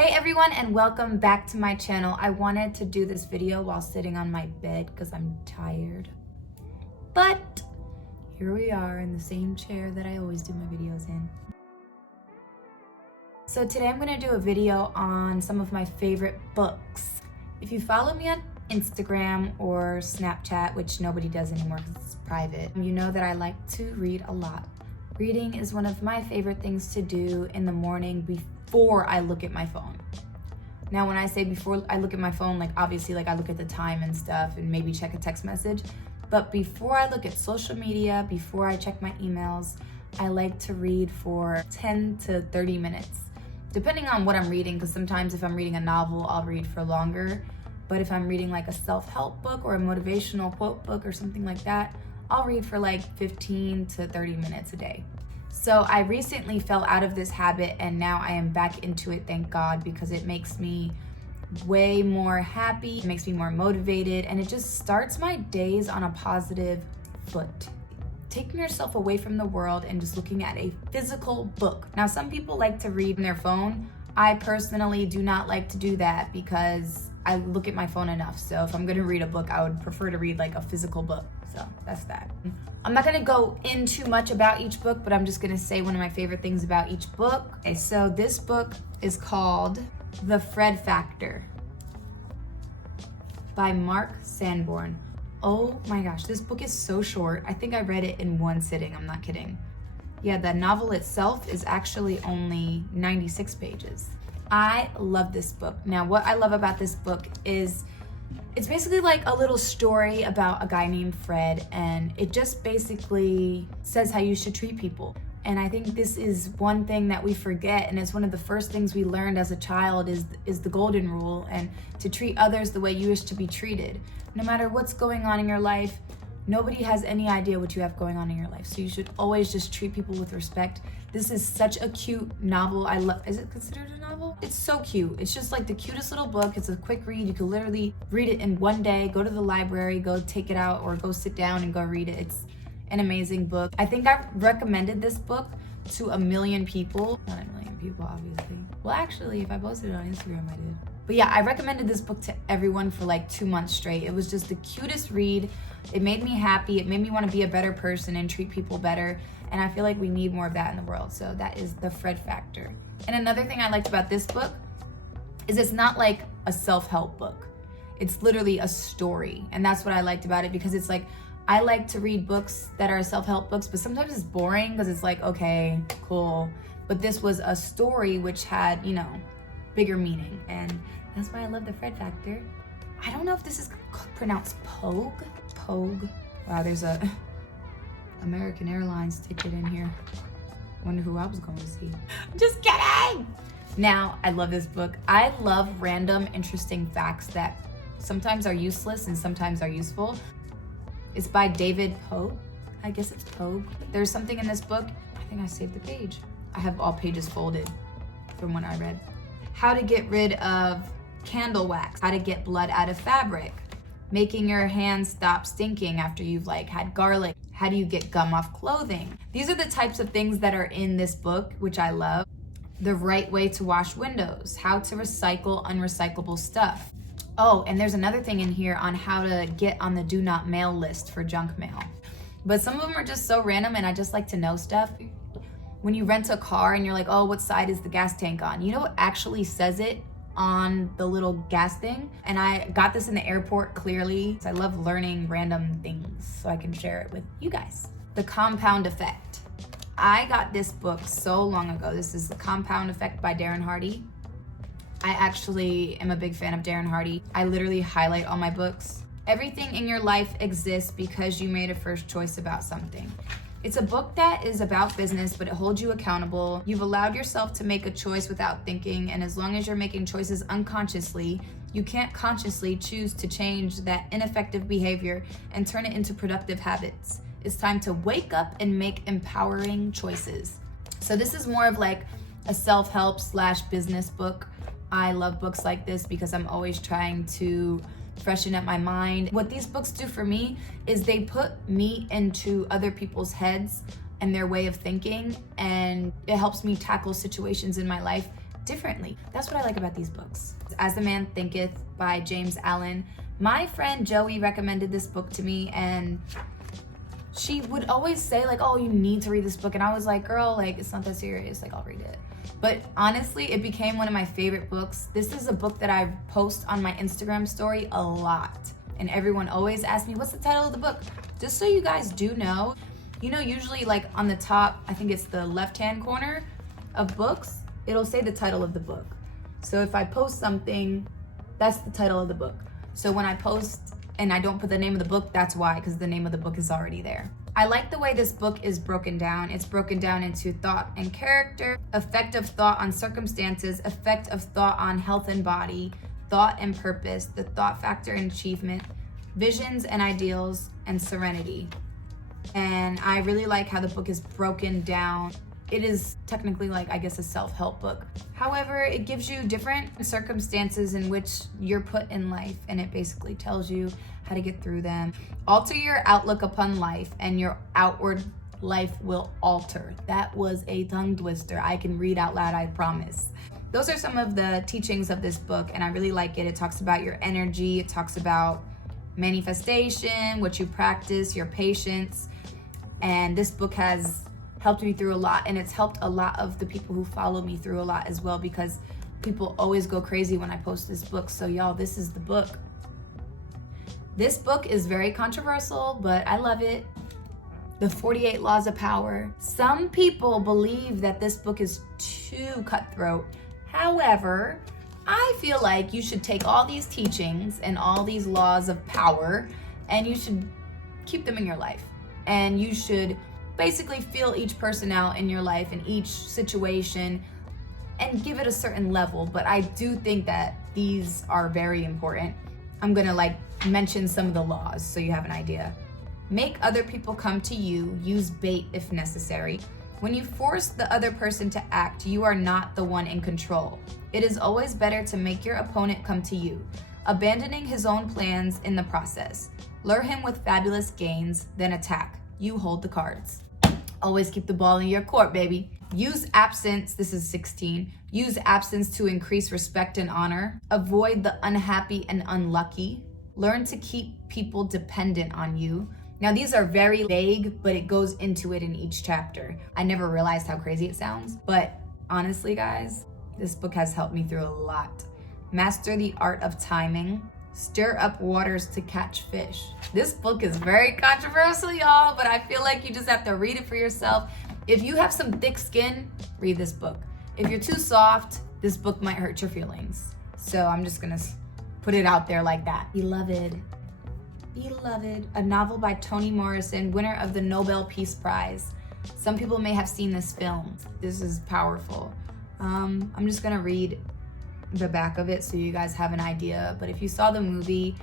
Hey everyone, and welcome back to my channel. I wanted to do this video while sitting on my bed because I'm tired. But here we are in the same chair that I always do my videos in. So today I'm going to do a video on some of my favorite books. If you follow me on Instagram or Snapchat, which nobody does anymore because it's private, you know that I like to read a lot. Reading is one of my favorite things to do in the morning before I look at my phone. Now, when I say before I look at my phone, like obviously like I look at the time and stuff and maybe check a text message, but before I look at social media, before I check my emails, I like to read for 10 to 30 minutes, depending on what I'm reading, because sometimes if I'm reading a novel, I'll read for longer. But if I'm reading like a self-help book or a motivational quote book or something like that, I'll read for like 15 to 30 minutes a day. So I recently fell out of this habit and now I am back into it, thank God, because it makes me way more happy, it makes me more motivated, and it just starts my days on a positive foot. Taking yourself away from the world and just looking at a physical book. Now, some people like to read on their phone. I personally do not like to do that because I look at my phone enough. So if I'm gonna read a book, I would prefer to read like a physical book. So that's that. I'm not gonna go in too much about each book, but I'm just gonna say one of my favorite things about each book. Okay, so this book is called The Fred Factor by Mark Sanborn. Oh my gosh, this book is so short. I think I read it in one sitting, I'm not kidding. Yeah, the novel itself is actually only 96 pages. I love this book. Now, what I love about this book is it's basically like a little story about a guy named Fred, and it just basically says how you should treat people. And I think this is one thing that we forget, and it's one of the first things we learned as a child is the golden rule, and to treat others the way you wish to be treated. No matter what's going on in your life, nobody has any idea what you have going on in your life. So you should always just treat people with respect. This is such a cute novel. I love, is it considered a novel? It's so cute. It's just like the cutest little book. It's a quick read. You can literally read it in one day, go to the library, go take it out, or go sit down and go read it. It's an amazing book. I think I've recommended this book to 1 million people. Not 1 million people, obviously. Well, actually, if I posted it on Instagram, I did. But yeah, I recommended this book to everyone for like 2 months straight. It was just the cutest read. It made me happy. It made me want to be a better person and treat people better. And I feel like we need more of that in the world. So that is The Fred Factor. And another thing I liked about this book is it's not like a self-help book. It's literally a story. And that's what I liked about it, because it's like, I like to read books that are self-help books, but sometimes it's boring because it's like, okay, cool. But this was a story which had, you know, bigger meaning. And that's why I love The Fred Factor. I don't know if this is pronounced Pogue. Pogue. Wow, there's a American Airlines ticket in here. Wonder who I was going to see. Just kidding! Now, I love this book. I love random, interesting facts that sometimes are useless and sometimes are useful. It's by David Powe. I guess it's Pogue. There's something in this book. I think I saved the page. I have all pages folded from when I read. How to get rid of candle wax. How to get blood out of fabric. Making your hands stop stinking after you've like had garlic. How do you get gum off clothing? These are the types of things that are in this book, which I love. The right way to wash windows. How to recycle unrecyclable stuff. Oh, and there's another thing in here on how to get on the do not mail list for junk mail. But some of them are just so random and I just like to know stuff. When you rent a car and you're like, oh, what side is the gas tank on? You know what actually says it on the little gas thing? And I got this in the airport clearly. So I love learning random things so I can share it with you guys. The Compound Effect. I got this book so long ago. This is The Compound Effect by Darren Hardy. I actually am a big fan of Darren Hardy. I literally highlight all my books. Everything in your life exists because you made a first choice about something. It's a book that is about business, but it holds you accountable. You've allowed yourself to make a choice without thinking, and as long as you're making choices unconsciously, you can't consciously choose to change that ineffective behavior and turn it into productive habits. It's time to wake up and make empowering choices. So this is more of like a self-help / business book. I love books like this because I'm always trying to freshen up my mind. What these books do for me is they put me into other people's heads and their way of thinking, and it helps me tackle situations in my life differently. That's what I like about these books. As a Man Thinketh by James Allen. My friend Joey recommended this book to me, and she would always say like, oh, you need to read this book. And I was like, girl, like, it's not that serious. Like, I'll read it. But honestly, it became one of my favorite books. This is a book that I post on my Instagram story a lot. And everyone always asks me, what's the title of the book? Just so you guys do know, you know, usually like on the top, I think it's the left-hand corner of books, it'll say the title of the book. So if I post something, that's the title of the book. So when I post and I don't put the name of the book, that's why, because the name of the book is already there. I like the way this book is broken down. It's broken down into thought and character, effect of thought on circumstances, effect of thought on health and body, thought and purpose, the thought factor and achievement, visions and ideals, and serenity. And I really like how the book is broken down. It is technically like, I guess, a self-help book. However, it gives you different circumstances in which you're put in life, and it basically tells you how to get through them. Alter your outlook upon life, and your outward life will alter. That was a tongue twister. I can read out loud, I promise. Those are some of the teachings of this book, and I really like it. It talks about your energy. It talks about manifestation, what you practice, your patience. And this book has helped me through a lot, and it's helped a lot of the people who follow me through a lot as well, because people always go crazy when I post this book. So y'all, this is the book. This book is very controversial, but I love it. The 48 Laws of Power. Some people believe that this book is too cutthroat. However, I feel like you should take all these teachings and all these laws of power, and you should keep them in your life. And you should basically feel each person out in your life and each situation and give it a certain level. But I do think that these are very important. I'm gonna mention some of the laws so you have an idea. Make other people come to you. Use bait if necessary. When you force the other person to act, you are not the one in control. It is always better to make your opponent come to you, abandoning his own plans in the process. Lure him with fabulous gains, then attack. You hold the cards. Always keep the ball in your court, baby. Use absence, this is 16. Use absence to increase respect and honor. Avoid the unhappy and unlucky. Learn to keep people dependent on you. Now, these are very vague, but it goes into it in each chapter. I never realized how crazy it sounds, but honestly, guys, this book has helped me through a lot. Master the art of timing. Stir up waters to catch fish. This book is very controversial, y'all, but I feel like you just have to read it for yourself. If you have some thick skin, read this book. If you're too soft, this book might hurt your feelings. So I'm just gonna put it out there like that. Beloved. Beloved, a novel by Toni Morrison, winner of the Nobel Peace Prize. Some people may have seen this film. This is powerful. I'm just gonna read the back of it so you guys have an idea, but if you saw the movie,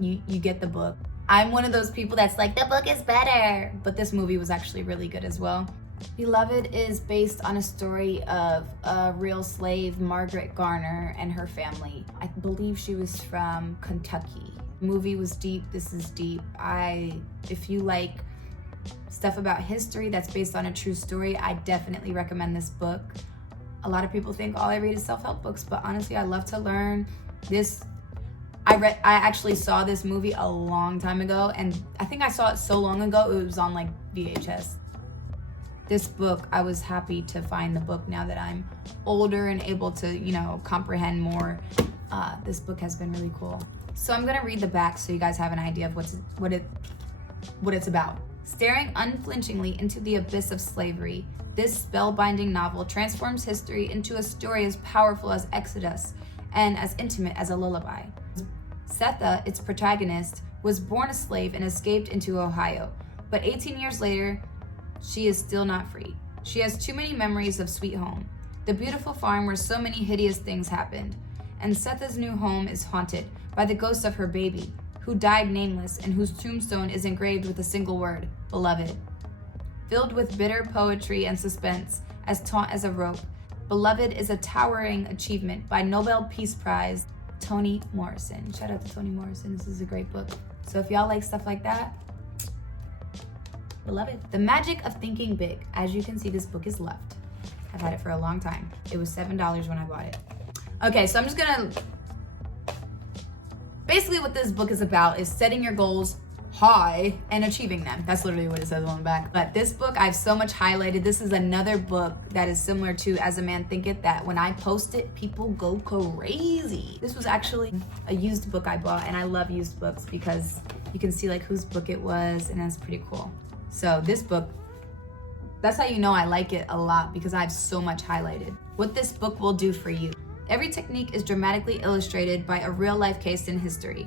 you get the book. I'm one of those people that's like, the book is better, but this movie was actually really good as well. Beloved is based on a story of a real slave, Margaret Garner, and her family. I believe she was from Kentucky. The movie was deep. This is deep. If you like stuff about history that's based on a true story, I definitely recommend this book. A lot of people think all I read is self-help books, but honestly, I love to learn. I actually saw this movie a long time ago, and I think I saw it so long ago, it was on VHS. This book, I was happy to find the book now that I'm older and able to, comprehend more. This book has been really cool. So I'm gonna read the back so you guys have an idea of what it's about. Staring unflinchingly into the abyss of slavery, this spellbinding novel transforms history into a story as powerful as Exodus and as intimate as a lullaby. Setha, its protagonist, was born a slave and escaped into Ohio, but 18 years later, she is still not free. She has too many memories of Sweet Home, the beautiful farm where so many hideous things happened, and Setha's new home is haunted by the ghost of her baby, who died nameless and whose tombstone is engraved with a single word, beloved. Filled with bitter poetry and suspense, as taut as a rope, Beloved is a towering achievement by Nobel Peace Prize, Toni Morrison. Shout out to Toni Morrison, this is a great book. So if y'all like stuff like that, Beloved. The magic of thinking big. As you can see, this book is left. I've had it for a long time. It was $7 when I bought it. Okay, so I'm just gonna, basically what this book is about is setting your goals high and achieving them. That's literally what it says on the back. But this book, I've so much highlighted. This is another book that is similar to As a Man Thinketh, that when I post it, people go crazy. This was actually a used book I bought, and I love used books because you can see like whose book it was, and that's pretty cool. So this book, that's how you know I like it a lot, because I have so much highlighted. What this book will do for you. Every technique is dramatically illustrated by a real life case in history.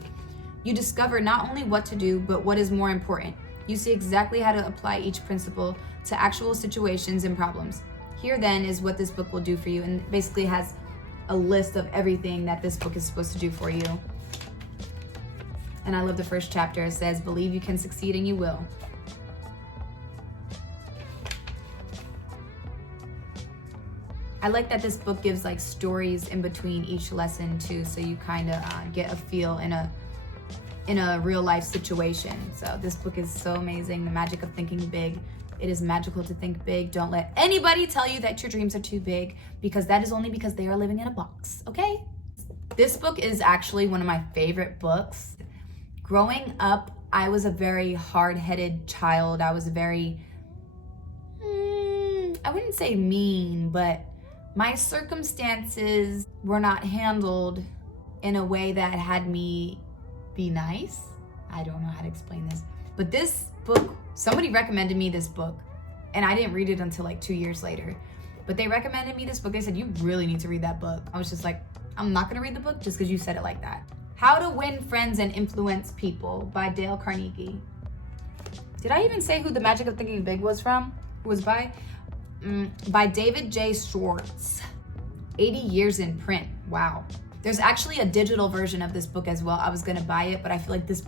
You discover not only what to do, but what is more important. You see exactly how to apply each principle to actual situations and problems. Here then is what this book will do for you, and basically has a list of everything that this book is supposed to do for you. And I love the first chapter. It says, believe you can succeed and you will. I like that this book gives like stories in between each lesson too, so you kind of get a feel in a real life situation. So this book is so amazing. The magic of thinking big. It is magical to think big. Don't let anybody tell you that your dreams are too big, because that is only because they are living in a box, okay? This book is actually one of my favorite books. Growing up, I was a very hard-headed child. I was very, I wouldn't say mean, but my circumstances were not handled in a way that had me be nice. I don't know how to explain this, but this book, somebody recommended me this book, and I didn't read it until like 2 years later, but they recommended me this book. They said, you really need to read that book. I was just like, I'm not gonna read the book just because you said it like that. How to Win Friends and Influence People by Dale Carnegie. Did I even say who The Magic of Thinking Big was from? Was by? By David J. Schwartz. 80 years in print. Wow. There's actually a digital version of this book as well. I was gonna buy it, but I feel like this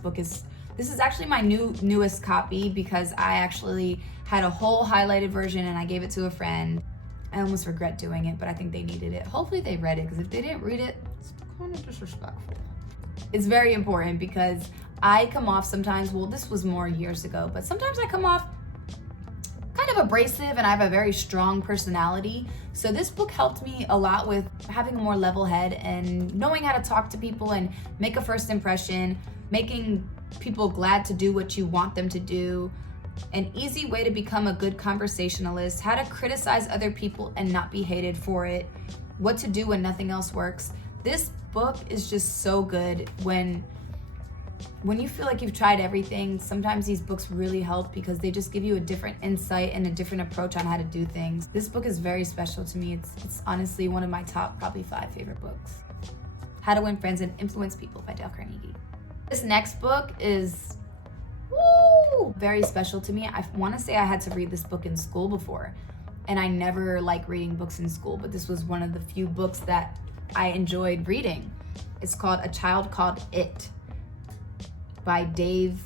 is actually my newest copy, because I actually had a whole highlighted version and I gave it to a friend. I almost regret doing it, but I think they needed it. Hopefully they read it, because if they didn't read it, it's kind of disrespectful. It's very important, because I come off sometimes, well, this was more years ago, but sometimes I come off kind of abrasive, and I have a very strong personality. So this book helped me a lot with having a more level head and knowing how to talk to people and make a first impression, making people glad to do what you want them to do, an easy way to become a good conversationalist, how to criticize other people and not be hated for it, what to do when nothing else works. This book is just so good when you feel like you've tried everything. Sometimes these books really help, because they just give you a different insight and a different approach on how to do things. This book is very special to me. It's honestly one of my top probably 5 favorite books. How to Win Friends and Influence People by Dale Carnegie. This next book is very special to me. I want to say I had to read this book in school before, and I never like reading books in school, but this was one of the few books that I enjoyed reading. It's called A Child Called It by Dave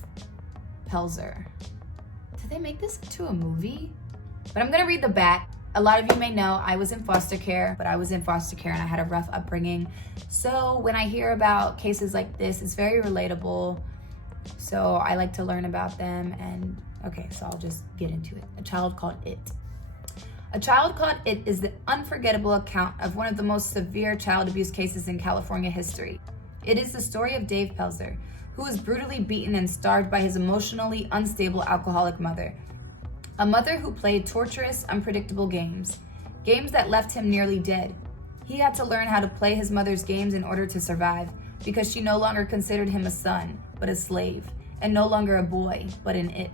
Pelzer. Did they make this into a movie? But I'm gonna read the back. A lot of you may know I was in foster care, and I had a rough upbringing. So when I hear about cases like this, it's very relatable. So I like to learn about them, and okay, so I'll just get into it. A Child Called It. A Child Called It is the unforgettable account of one of the most severe child abuse cases in California history. It is the story of Dave Pelzer, who was brutally beaten and starved by his emotionally unstable alcoholic mother. A mother who played torturous, unpredictable games that left him nearly dead. He had to learn how to play his mother's games in order to survive, because she no longer considered him a son, but a slave, and no longer a boy, but an it.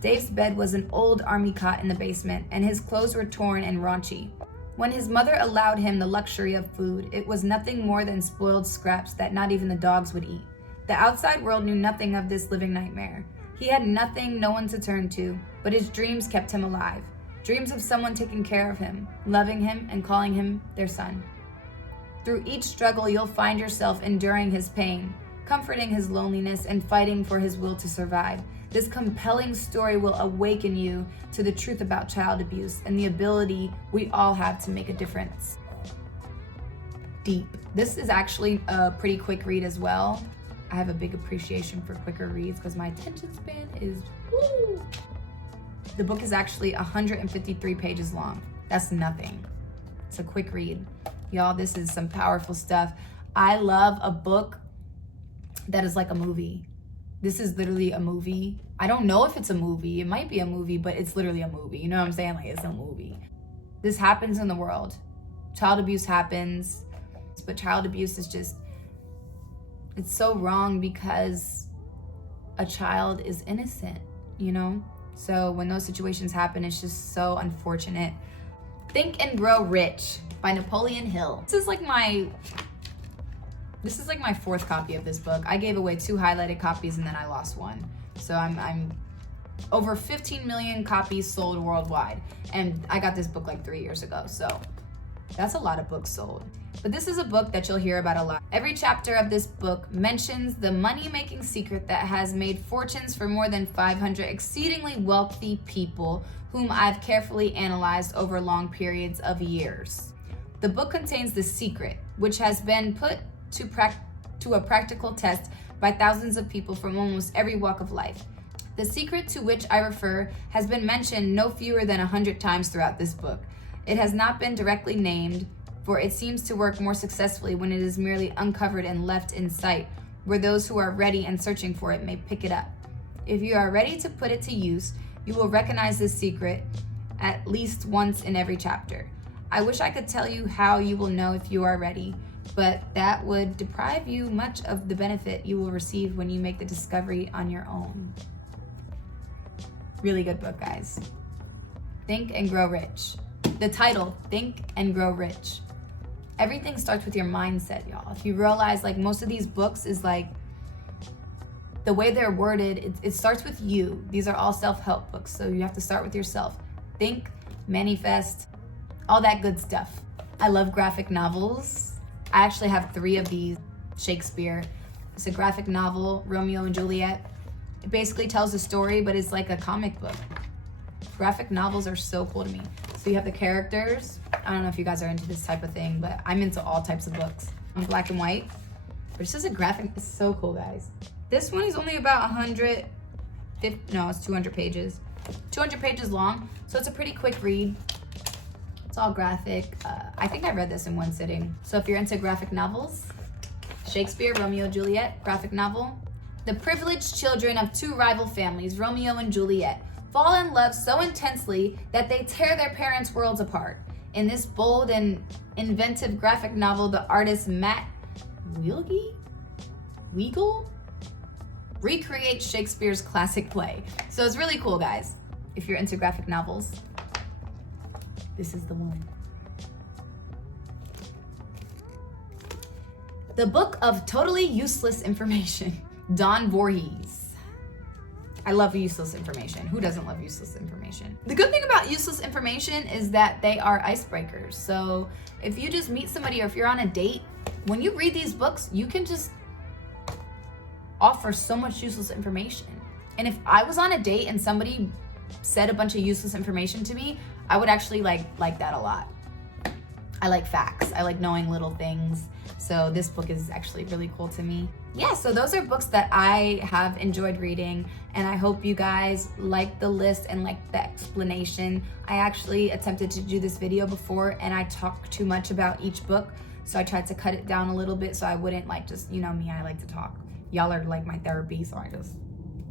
Dave's bed was an old army cot in the basement, and his clothes were torn and raunchy. When his mother allowed him the luxury of food, it was nothing more than spoiled scraps that not even the dogs would eat. The outside world knew nothing of this living nightmare. He had nothing, no one to turn to, but his dreams kept him alive. Dreams of someone taking care of him, loving him, and calling him their son. Through each struggle, you'll find yourself enduring his pain, comforting his loneliness, and fighting for his will to survive. This compelling story will awaken you to the truth about child abuse and the ability we all have to make a difference. Deep. This is actually a pretty quick read as well. I have a big appreciation for quicker reads because my attention span is woo. The book is actually 153 pages long. That's nothing. It's a quick read. Y'all, this is some powerful stuff. I love a book that is like a movie. This is literally a movie. I don't know if it's a movie. It might be a movie, but it's literally a movie. You know what I'm saying? Like, it's a movie. This happens in the world. Child abuse happens, but child abuse is just, it's so wrong because a child is innocent, you know? So when those situations happen, it's just so unfortunate. Think and Grow Rich by Napoleon Hill. This is like my fourth copy of this book. I gave away 2 highlighted copies and then I lost one. So I'm over 15 million copies sold worldwide. And I got this book like 3 years ago. So that's a lot of books sold. But this is a book that you'll hear about a lot. Every chapter of this book mentions the money-making secret that has made fortunes for more than 500 exceedingly wealthy people whom I've carefully analyzed over long periods of years. The book contains the secret, which has been put to a practical test by thousands of people from almost every walk of life. The secret to which I refer has been mentioned no fewer than 100 times throughout this book. It has not been directly named, for it seems to work more successfully when it is merely uncovered and left in sight, where those who are ready and searching for it may pick it up. If you are ready to put it to use, you will recognize this secret at least once in every chapter. I wish I could tell you how you will know if you are ready, but that would deprive you much of the benefit you will receive when you make the discovery on your own. Really good book, guys. Think and Grow Rich. The title, Think and Grow Rich. Everything starts with your mindset, y'all. If you realize, like, most of these books is like, the way they're worded, it starts with you. These are all self-help books, so you have to start with yourself. Think, manifest, all that good stuff. I love graphic novels. I actually have 3 of these. Shakespeare. It's a graphic novel, Romeo and Juliet. It basically tells a story, but it's like a comic book. Graphic novels are so cool to me. So you have the characters. I don't know if you guys are into this type of thing, but I'm into all types of books. I'm black and white. But it's just a graphic, it's so cool, guys. This one is only about 200 pages. 200 pages long, so it's a pretty quick read. It's all graphic. I think I read this in one sitting. So if you're into graphic novels, Shakespeare Romeo and Juliet, graphic novel. The privileged children of 2 rival families, Romeo and Juliet, fall in love so intensely that they tear their parents' worlds apart. In this bold and inventive graphic novel, the artist Matt Wiegle recreates Shakespeare's classic play. So it's really cool, guys. If you're into graphic novels, this is the one. The Book of Totally Useless Information, Don Voorhees. I love useless information. Who doesn't love useless information? The good thing about useless information is that they are icebreakers. So if you just meet somebody or if you're on a date, when you read these books, you can just offer so much useless information. And if I was on a date and somebody said a bunch of useless information to me, I would actually like that a lot. I like facts. I like knowing little things. So this book is actually really cool to me. Yeah, so those are books that I have enjoyed reading, and I hope you guys like the list and like the explanation. I actually attempted to do this video before and I talked too much about each book, so I tried to cut it down a little bit so I wouldn't like just, you know me, I like to talk. Y'all are like my therapy, so I just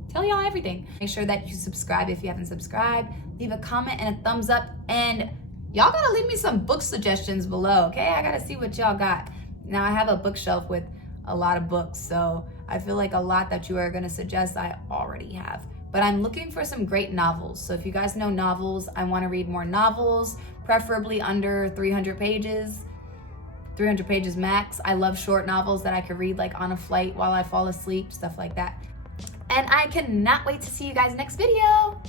tell y'all everything. Make sure that you subscribe if you haven't subscribed, leave a comment and a thumbs up, and y'all gotta leave me some book suggestions below, okay? I gotta see what y'all got. Now I have a bookshelf with a lot of books, so I feel like a lot that you are gonna suggest I already have. But I'm looking for some great novels. So if you guys know novels, I wanna read more novels, preferably under 300 pages. 300 pages max. I love short novels that I could read like on a flight while I fall asleep, stuff like that. And I cannot wait to see you guys next video.